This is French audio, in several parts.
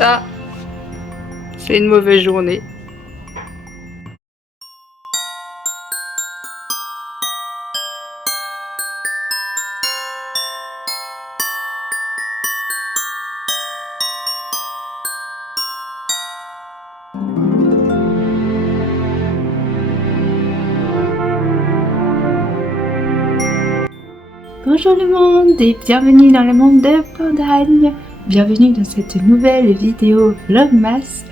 Ça, c'est une mauvaise journée. Bonjour le monde et bienvenue dans le monde de Pandagne. Bienvenue dans cette nouvelle vidéo Vlogmas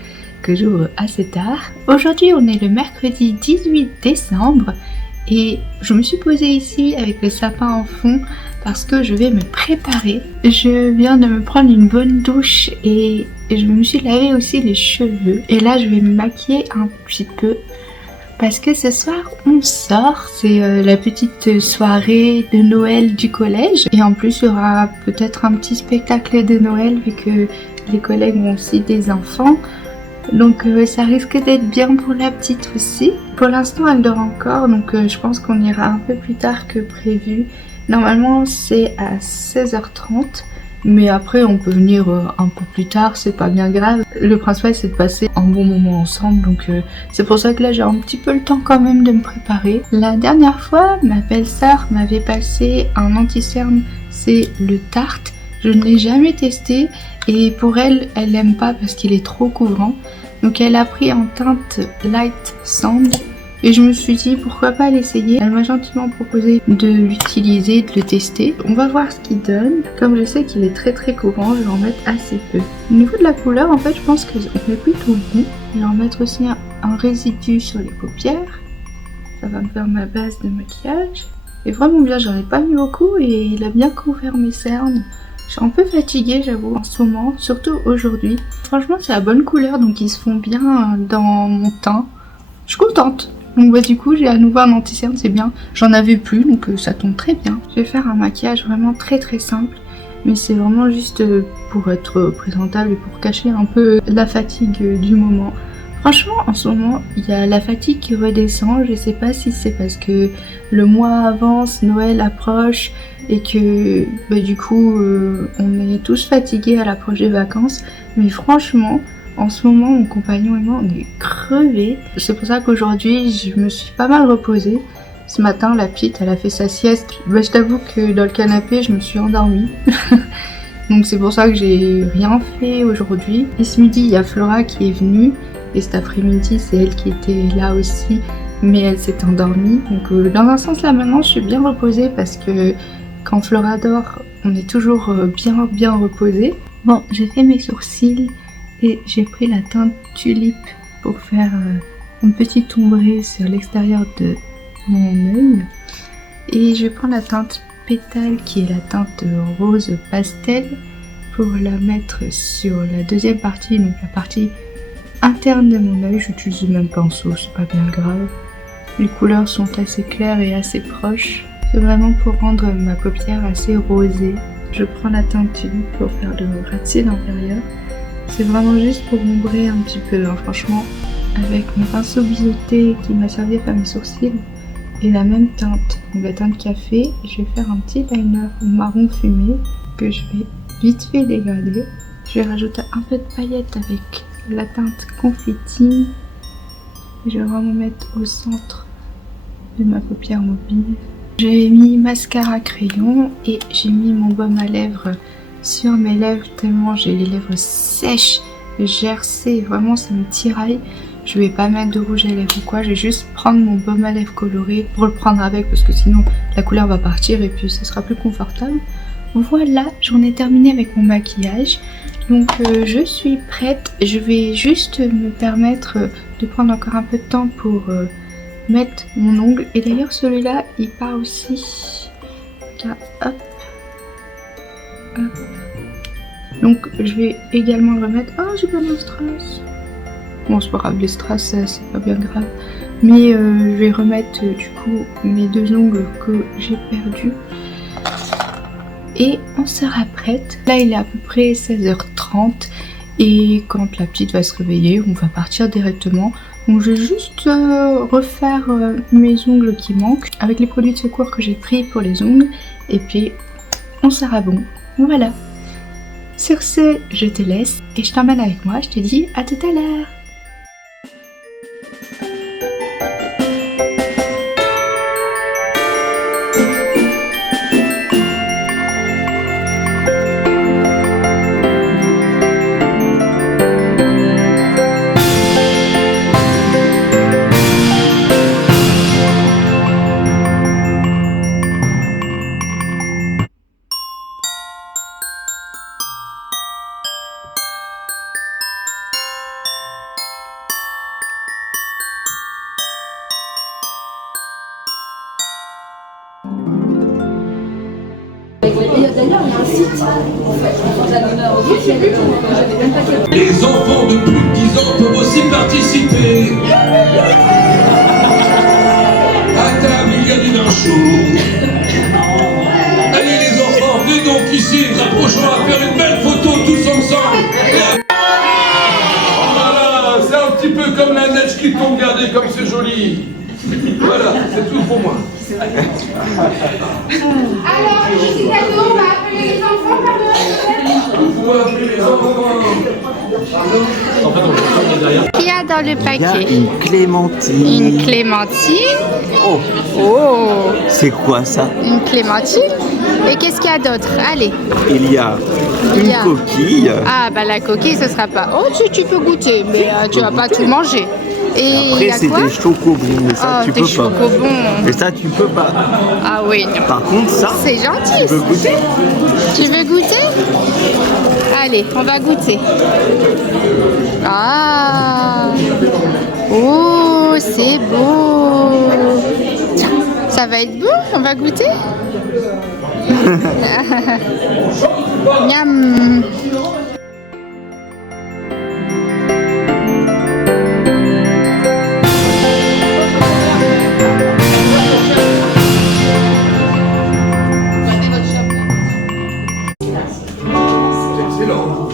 que j'ouvre assez tard. Aujourd'hui on est le mercredi 18 décembre et je me suis posée ici avec le sapin en fond parce que je vais me préparer. Je viens de me prendre une bonne douche et je me suis lavé aussi les cheveux. Et là je vais me maquiller un petit peu. Parce que ce soir on sort, c'est la petite soirée de Noël du collège. Et en plus il y aura peut-être un petit spectacle de Noël vu que les collègues ont aussi des enfants. Donc ça risque d'être bien pour la petite aussi. Pour l'instant elle dort encore donc je pense qu'on ira un peu plus tard que prévu. Normalement c'est à 16h30. Mais après on peut venir un peu plus tard, c'est pas bien grave. Le principal c'est de passer un bon moment ensemble, donc c'est pour ça que là j'ai un petit peu le temps quand même de me préparer. La dernière fois, ma belle-sœur m'avait passé un anti-cerne, c'est le Tarte. Je ne l'ai jamais testé et pour elle, elle l'aime pas parce qu'il est trop couvrant. Donc elle a pris en teinte Light Sand. Et je me suis dit pourquoi pas l'essayer. Elle m'a gentiment proposé de l'utiliser, de le tester. On va voir ce qu'il donne. Comme je sais qu'il est très couvrant, je vais en mettre assez peu. Au niveau de la couleur, en fait, je pense qu'on est plutôt bon. Je vais en mettre aussi un résidu sur les paupières. Ça va me faire ma base de maquillage. Et vraiment bien, j'en ai pas mis beaucoup et il a bien couvert mes cernes. Je suis un peu fatiguée, j'avoue, en ce moment, surtout aujourd'hui. Franchement, c'est la bonne couleur, donc ils se font bien dans mon teint. Je suis contente. Donc bah, du coup j'ai à nouveau un anti-cerne, c'est bien. J'en avais plus donc ça tombe très bien. Je vais faire un maquillage vraiment très simple. Mais c'est vraiment juste pour être présentable et pour cacher un peu la fatigue du moment. Franchement en ce moment il y a la fatigue qui redescend. Je sais pas si c'est parce que le mois avance, Noël approche et que bah, du coup on est tous fatigués à l'approche des vacances. Mais franchement en ce moment, mon compagnon et moi, on est crevés. C'est pour ça qu'aujourd'hui, je me suis pas mal reposée. Ce matin, la petite, elle a fait sa sieste. Bah, je t'avoue que dans le canapé, je me suis endormie. Donc c'est pour ça que j'ai rien fait aujourd'hui. Et ce midi, il y a Flora qui est venue. Et cet après-midi, c'est elle qui était là aussi. Mais elle s'est endormie. Donc dans un sens, là maintenant, je suis bien reposée parce que quand Flora dort, on est toujours bien reposé. Bon, j'ai fait mes sourcils. Et j'ai pris la teinte Tulipe pour faire une petite ombrée sur l'extérieur de mon œil. Et je prends la teinte Pétale qui est la teinte rose pastel pour la mettre sur la deuxième partie, donc la partie interne de mon œil. J'utilise le même pinceau, c'est pas bien grave. Les couleurs sont assez claires et assez proches. C'est vraiment pour rendre ma paupière assez rosée. Je prends la teinte Tulipe pour faire le gratte-ciel intérieur. C'est vraiment juste pour ombrer un petit peu, hein. Franchement, avec mon pinceau biseauté qui m'a servi à faire mes sourcils et la même teinte, donc la teinte café, je vais faire un petit liner marron fumé que je vais vite fait dégrader. Je vais rajouter un peu de paillettes avec la teinte confetti et je vais vraiment mettre au centre de ma paupière mobile. J'ai mis mascara crayon et j'ai mis mon baume à lèvres sur mes lèvres tellement j'ai les lèvres sèches, gercées, vraiment ça me tiraille. Je vais pas mettre de rouge à lèvres ou quoi, je vais juste prendre mon baume à lèvres coloré pour le prendre avec parce que sinon la couleur va partir et puis ce sera plus confortable. Voilà, j'en ai terminé avec mon maquillage. Donc je suis prête, je vais juste me permettre de prendre encore un peu de temps pour mettre mon ongle. Et d'ailleurs celui-là il part aussi. Là, hop. Donc je vais également le remettre. Oh j'ai pas mon strass. Bon c'est pas grave, les strass c'est pas bien grave. Mais je vais remettre du coup mes deux ongles que j'ai perdus. Et on sera prête. Là il est à peu près 16h30. Et quand la petite va se réveiller, on va partir directement. Donc je vais juste refaire mes ongles qui manquent avec les produits de secours que j'ai pris pour les ongles. Et puis on sera bon. Voilà. Sur ce, je te laisse et je t'emmène avec moi. Je te dis à tout à l'heure. Les enfants de plus de 10 ans peuvent aussi participer. À table, il y a du dinchou. Allez les enfants, venez donc ici, rapprochons à faire une belle photo tous ensemble. Voilà, c'est un petit peu comme la neige qui tombe, regardez comme c'est joli. Voilà, c'est tout pour moi. Alors, petit cadeau, on va appeler les enfants, pardon. Vous pouvez appeler les enfants. Qu'il y a dans le Il y a paquet? une clémentine. Une clémentine. Oh, Oh, c'est quoi ça? une clémentine. Et qu'est-ce qu'il y a d'autre? Allez. Il y a Il une y a- coquille. Ah, bah la coquille, ce sera pas. Oh, tu peux goûter, mais tu vas pas tout manger. Et il y Après, a c'est quoi? des chocobons, mais ça, Oh, tu des peux pas. chocobons. Mais ça, tu peux pas. Ah oui, non. Par contre, ça, C'est gentil. tu peux goûter. Tu veux goûter? Allez, on va goûter. Ah! Oh, c'est beau! Tiens, ça va être bon, on va goûter? Miam! Excellent.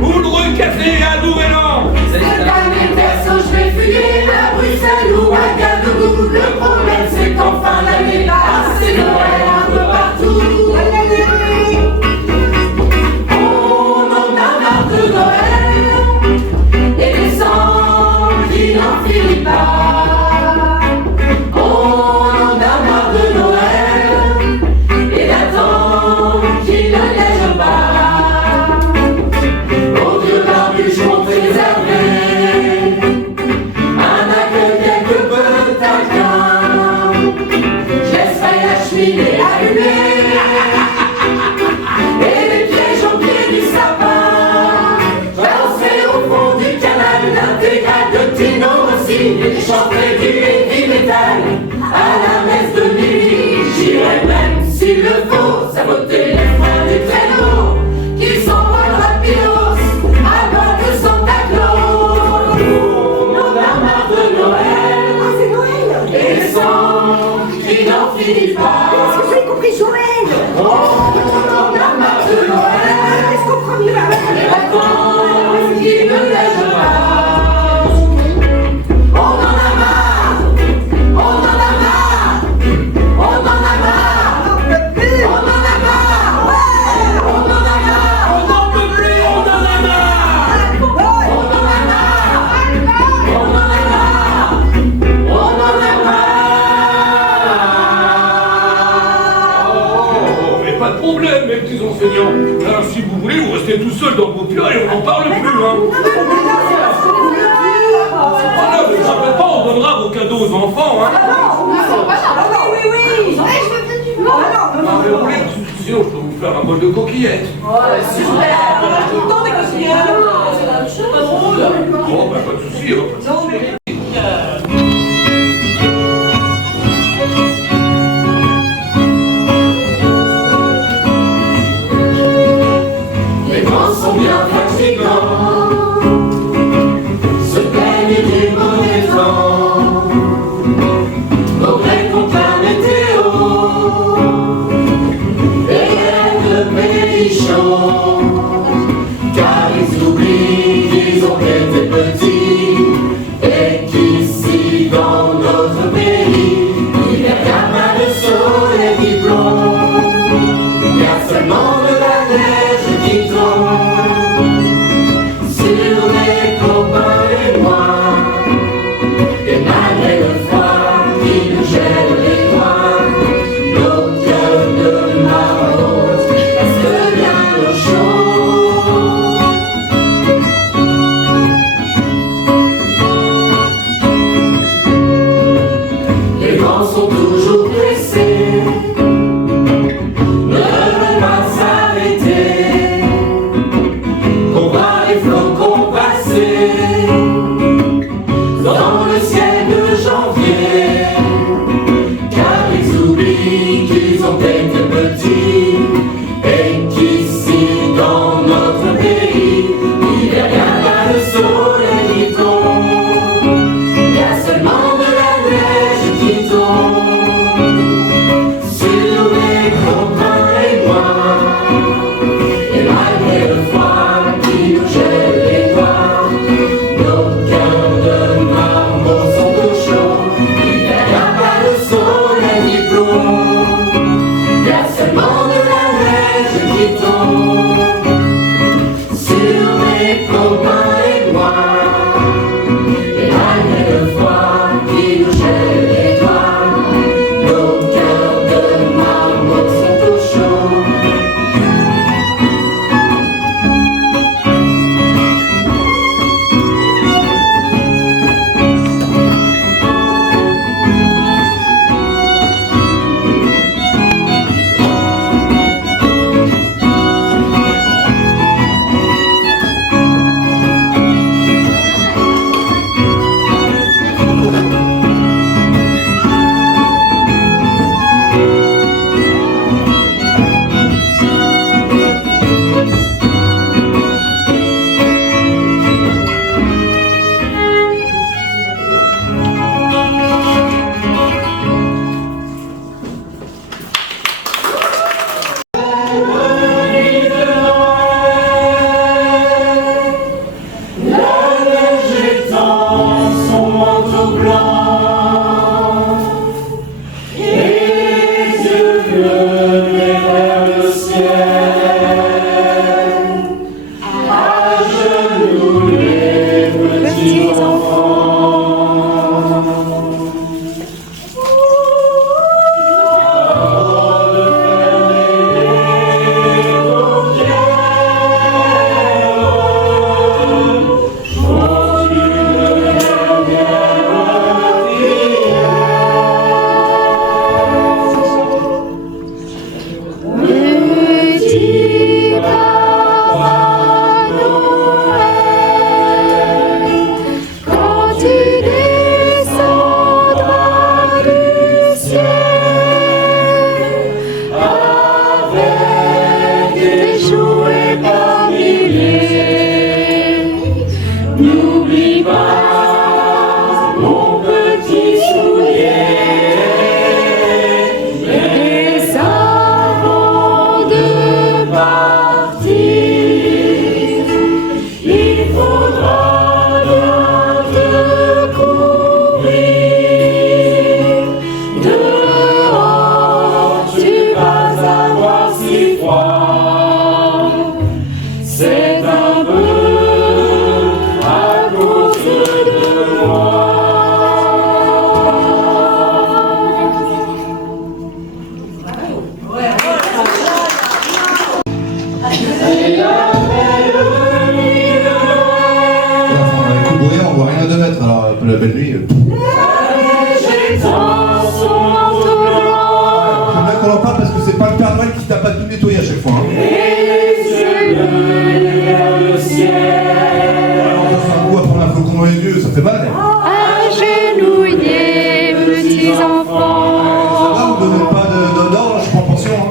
Poudre, café, à nouvel an. Est-ce que vous avez compris Joël? Alors, si vous voulez, vous restez tout seul dans vos pieds et on n'en parle plus, hein. Voilà, ne vous rappelez pas, on donnera vos cadeaux aux enfants, hein. Non, mais vous voulez, sinon je peux vous faire un bol de coquillettes. Tout le temps des coquillettes. C'est pas drôle. Bon, bah pas de soucis, pas de soucis. Les grands sont bien fatigants, se plaignent du mauvais temps, mauvais contre la météo, et de pénichons, car ils oublient qu'ils ont été petits, et qu'ici dans notre pays, il n'y a qu'un pas de soleil qui plombe, il y a seulement de la neige qui tombe sur mes copains et moi, et malgré le froid qui nous gèle les doigts, nos cœurs de marmotte restent bien au chaud. Les vents sont toujours pressés, ne veulent pas s'arrêter, on voit les flocons passer dans le ciel de janvier, car ils oublient qu'ils ont été petits, et qu'ici dans notre pays, il n'y a rien pas de soleil qui tombe, il y a seulement de la neige qui tombe sur mes copains et moi, et malgré le froid qui nous gèle les doigts, nos cœurs de marmot sont au chaud, il n'y a pas de soleil qui plombe, il y a seulement de la neige qui tombe sur mes copains et moi, et malgré le froid qui nous gèle les doigts, nos cœurs de marmot sont au chaud. C'est un peu à cause pleine nuit. J'aime bien qu'on en parle parce que c'est pas le Père Noël qui t'a pas tout nettoyé à chaque fois. Hein. Alors, ça fait un coup à prendre un flocon dans les yeux, ça fait mal. Agenouillés, petits enfants. Ça va, vous donnez pas d'ordre, je prends pension. Hein.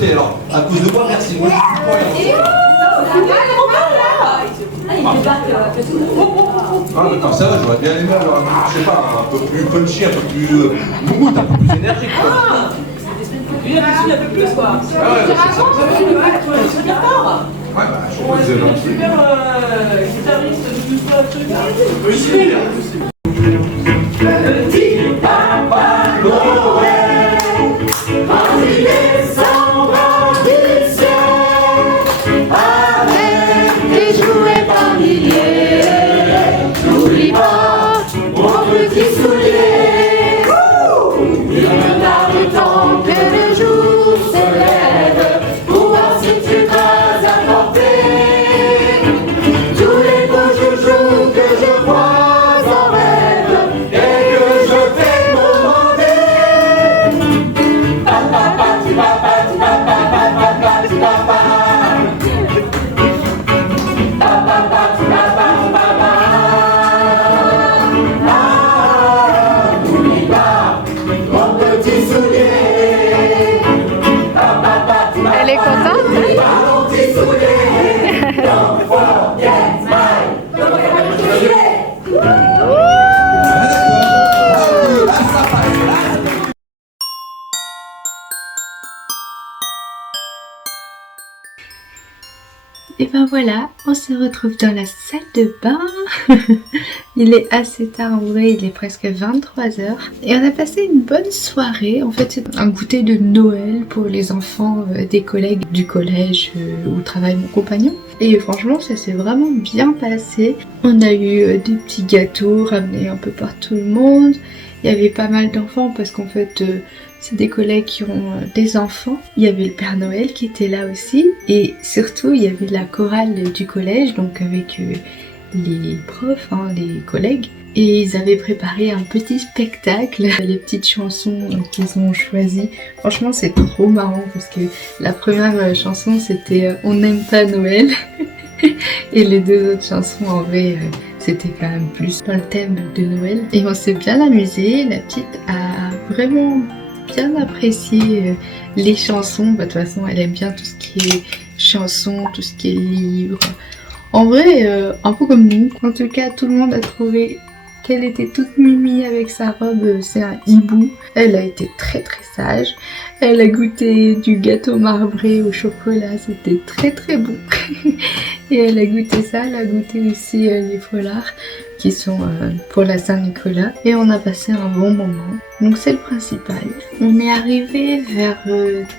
Alors, à cause de moi, merci. Moi, je suis plus ah, d'accord, ça va, j'aurais bien aimé avoir, je sais pas, un peu plus punchy, un peu plus moumoute, un peu plus énergique. Quoi. Lui, il a un peu plus, quoi. Ah ouais, c'est ça. Ouais, bah, je crois que c'est gentil. Super guitariste de plus de trucs. Oui, c'est bien. Petit Papa Noël, quand il descend du ciel, avec des jouets par milliers, n'oublie pas mon petit soulier. Il ne tarde tant que le jour se lève pour voir si tu vas apporter tous les beaux joujoux que je vois en rêve et que je vais me demander. Papa, papa, papa, papa, papa, papa, papa, papa, papa. N'oublie pas mon petit soulier. Elle est contente? Mon petit soulier. Don't forget my soulier. Et ben voilà, on se retrouve dans la salle de bain. Il est assez tard en vrai, il est presque 23h. Et on a passé une bonne soirée. En fait, c'est un goûter de Noël pour les enfants des collègues du collège où travaille mon compagnon. Et franchement, ça s'est vraiment bien passé. On a eu des petits gâteaux ramenés un peu par tout le monde. Il y avait pas mal d'enfants parce qu'en fait... c'est des collègues qui ont des enfants. Il y avait le Père Noël qui était là aussi. Et surtout, il y avait la chorale du collège, donc avec les profs, les collègues. Et ils avaient préparé un petit spectacle. Les petites chansons qu'ils ont choisies. Franchement, c'est trop marrant parce que la première chanson, c'était « On n'aime pas Noël ». Et les deux autres chansons, en vrai, c'était quand même plus dans le thème de Noël. Et on s'est bien amusé. La petite a vraiment... bien apprécié les chansons. De toute façon, elle aime bien tout ce qui est chansons, tout ce qui est livres. En vrai, un peu comme nous. En tout cas, tout le monde a trouvé qu'elle était toute mimi avec sa robe. C'est un hibou. Elle a été très très sage. Elle a goûté du gâteau marbré au chocolat. C'était très très bon. Et elle a goûté ça. Elle a goûté aussi les foulards qui sont pour la Saint-Nicolas. Et on a passé un bon moment. Donc c'est le principal. On est arrivé vers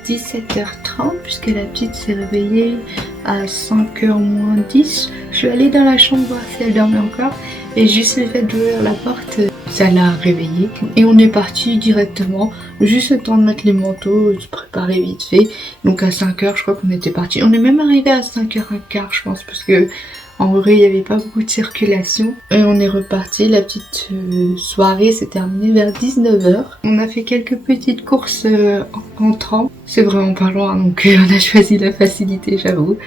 17h30 puisque la petite s'est réveillée à 5h moins 10. Je suis allée dans la chambre voir si elle dormait encore. Et juste le fait d'ouvrir la porte, ça l'a réveillée. Et on est parti directement. Juste le temps de mettre les manteaux, de se préparer vite fait. Donc à 5h, je crois qu'on était parti. On est même arrivé à 5h15, je pense, parce que En vrai, il n'y avait pas beaucoup de circulation. Et on est reparti. La petite soirée s'est terminée vers 19h. On a fait quelques petites courses en rentrant. C'est vraiment pas loin, donc on a choisi la facilité, j'avoue.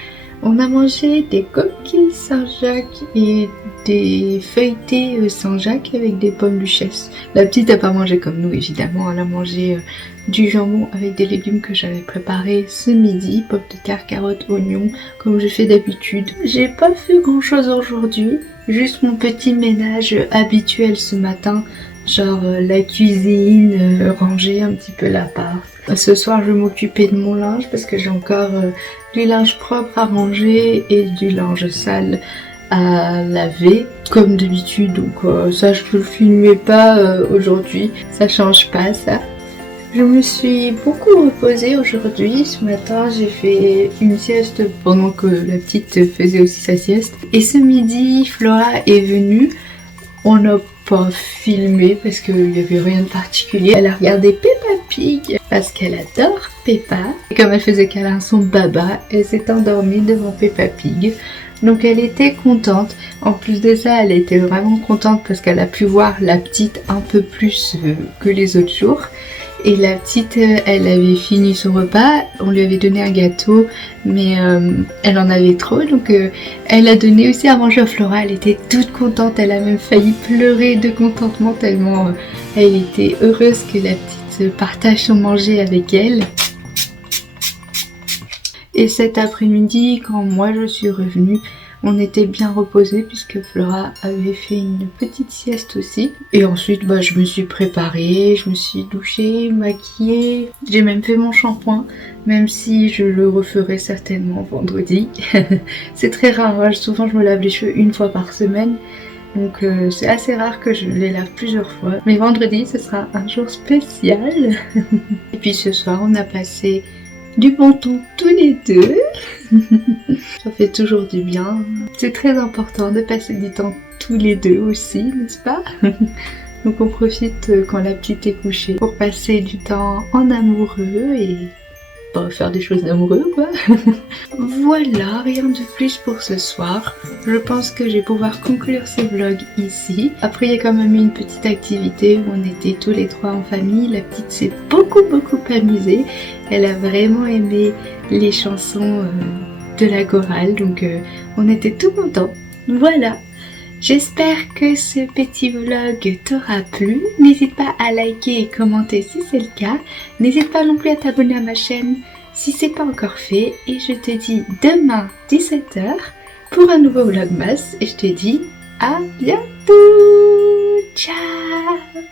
On a mangé des coquilles Saint-Jacques et des feuilletés Saint-Jacques avec des pommes duchesse. La petite n'a pas mangé comme nous, évidemment. Elle a mangé du jambon avec des légumes que j'avais préparés ce midi. Pommes de terre, carottes, oignons, comme je fais d'habitude. J'ai pas fait grand chose aujourd'hui. Juste mon petit ménage habituel ce matin. Genre la cuisine, ranger un petit peu l'appart. Ce soir, je vais m'occuper de mon linge parce que j'ai encore du linge propre à ranger et du linge sale à laver comme d'habitude. Donc ça, je ne le filmais pas aujourd'hui. Ça change pas ça. Je me suis beaucoup reposée aujourd'hui. Ce matin, j'ai fait une sieste pendant que la petite faisait aussi sa sieste. Et ce midi, Flora est venue. On n'a pas filmé parce qu'il n'y avait rien de particulier. Elle a regardé Peppa Pig parce qu'elle adore Peppa. Et comme elle faisait câlin à son baba, elle s'est endormie devant Peppa Pig. Donc elle était contente. En plus de ça, elle était vraiment contente parce qu'elle a pu voir la petite un peu plus que les autres jours. Et la petite, elle avait fini son repas, on lui avait donné un gâteau, mais elle en avait trop, donc elle a donné aussi à manger à Flora. Elle était toute contente, elle a même failli pleurer de contentement tellement elle était heureuse que la petite partage son manger avec elle. Et cet après-midi, quand moi je suis revenue, on était bien reposés puisque Flora avait fait une petite sieste aussi. Et ensuite, je me suis préparée, je me suis douchée, maquillée. J'ai même fait mon shampoing, même si je le referai certainement vendredi. C'est très rare, hein. Souvent je me lave les cheveux une fois par semaine. Donc c'est assez rare que je les lave plusieurs fois. Mais vendredi, ce sera un jour spécial. Et puis ce soir, on a passé du bon temps tous les deux. Ça fait toujours du bien. C'est très important de passer du temps tous les deux aussi, n'est-ce pas? Donc on profite quand la petite est couchée pour passer du temps en amoureux et faire des choses d'amoureux quoi. Voilà, rien de plus pour ce soir. Je pense que je vais pouvoir conclure ce vlog ici. Après il y a quand même eu une petite activité où on était tous les trois en famille. La petite s'est beaucoup amusée. Elle a vraiment aimé les chansons de la chorale, donc on était tout contents. Voilà. J'espère que ce petit vlog t'aura plu. N'hésite pas à liker et commenter si c'est le cas. N'hésite pas non plus à t'abonner à ma chaîne si c'est pas encore fait. Et je te dis demain 17h pour un nouveau vlogmas. Et je te dis à bientôt. Ciao.